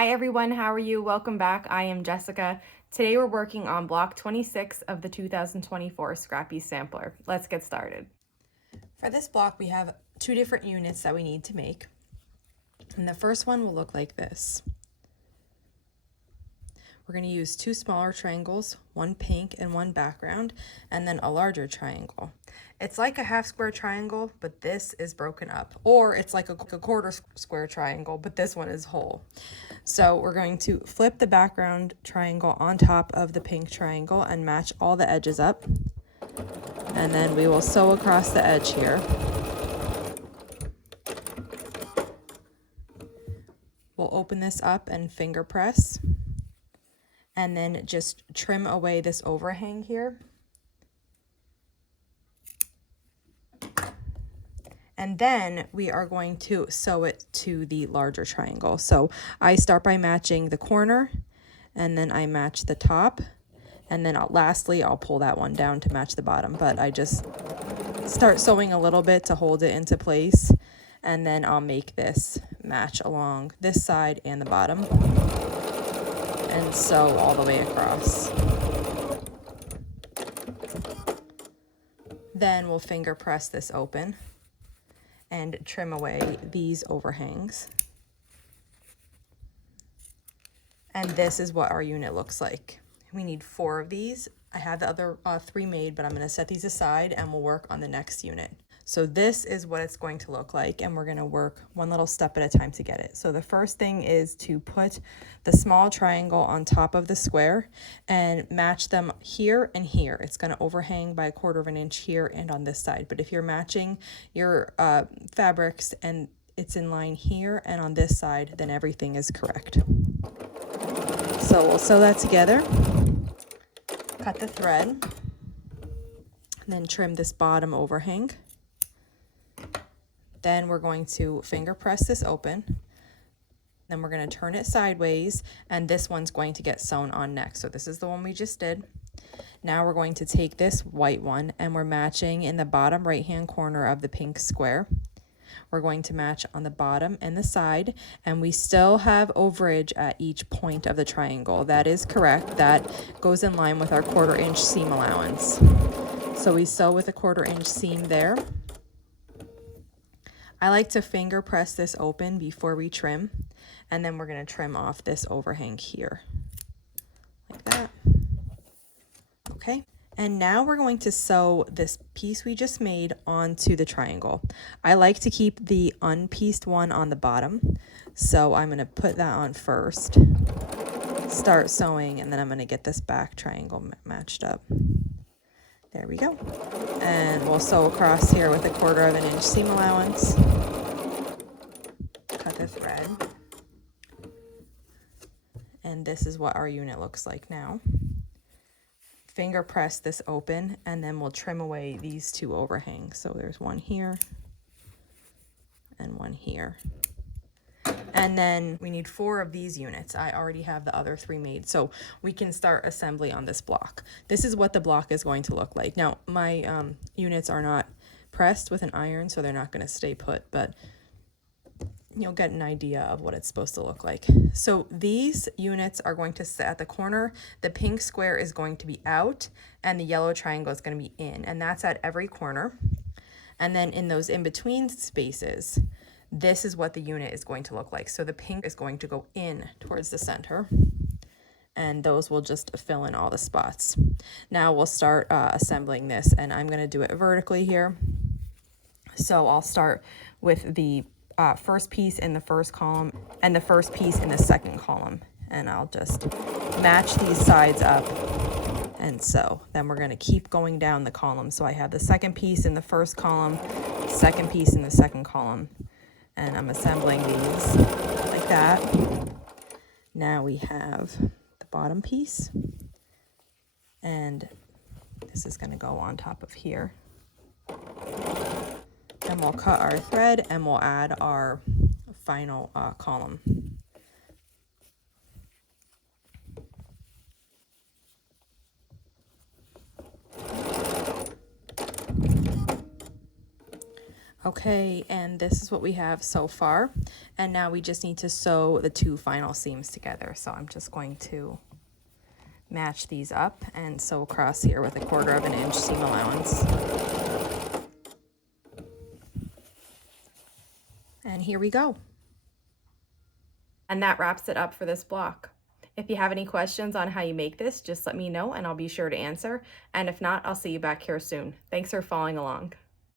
Hi everyone, how are you? Welcome back. I am Jessica. Today we're working on block 26 of the 2024 Scrappy Sampler. Let's get started. For this block, we have two different units that we need to make. And the first one will look like this. We're going to use two smaller triangles, one pink and one background, and then a larger triangle. It's like a half square triangle, but this is broken up. Or it's like a quarter square triangle, but this one is whole. So we're going to flip the background triangle on top of the pink triangle and match all the edges up. And then we will sew across the edge here. We'll open this up and finger press. And then just trim away this overhang here. And then we are going to sew it to the larger triangle. So I start by matching the corner, and then I match the top, and then lastly I'll pull that one down to match the bottom. But I just start sewing a little bit to hold it into place, and then I'll make this match along this side and the bottom, and sew all the way across. Then we'll finger press this open and trim away these overhangs. And this is what our unit looks like. We need 4 of these. I have the other 3 made, but I'm going to set these aside and we'll work on the next unit. So this is what it's going to look like, and we're going to work one little step at a time to get it. So the first thing is to put the small triangle on top of the square and match them here and here. It's going to overhang by 1/4 of an inch here and on this side. But if you're matching your fabrics and it's in line here and on this side, then everything is correct. So we'll sew that together, cut the thread, and then trim this bottom overhang. Then we're going to finger press this open. Then we're going to turn it sideways, and this one's going to get sewn on next. So this is the one we just did. Now we're going to take this white one, and we're matching in the bottom right-hand corner of the pink square. We're going to match on the bottom and the side, and we still have overage at each point of the triangle. That is correct. That goes in line with our 1/4 inch seam allowance. So we sew with a 1/4 inch seam there. I like to finger press this open before we trim, and then we're going to trim off this overhang here, like that. Okay, and now we're going to sew this piece we just made onto the triangle. I like to keep the unpieced one on the bottom, so I'm going to put that on first, start sewing, and then I'm going to get this back triangle matched up. There we go. And we'll sew across here with a 1/4 of an inch seam allowance. Cut the thread. And this is what our unit looks like now. Finger press this open, and then we'll trim away these 2 overhangs. So there's one here and one here. And then we need 4 of these units. I already have the other 3 made, so we can start assembly on this block. This is what the block is going to look like. Now, my units are not pressed with an iron, so they're not going to stay put, but you'll get an idea of what it's supposed to look like. So these units are going to sit at the corner. The pink square is going to be out, and the yellow triangle is going to be in, and that's at every corner. And then in those in-between spaces, this is what the unit is going to look like. So the pink is going to go in towards the center, and those will just fill in all the spots. Now we'll start assembling this, and I'm going to do it vertically here. So I'll start with the first piece in the first column and the first piece in the second column, and I'll just match these sides up and sew. Then we're going to keep going down the column. So I have the second piece in the first column, second piece in the second column, and I'm assembling these like that. Now we have the bottom piece, and this is going to go on top of here. Then we'll cut our thread and we'll add our final column. Okay, and this is what we have so far. And now we just need to sew the 2 final seams together. So I'm just going to match these up and sew across here with a 1/4 inch seam allowance. And here we go. And that wraps it up for this block. If you have any questions on how you make this, just let me know and I'll be sure to answer. And if not, I'll see you back here soon. Thanks for following along.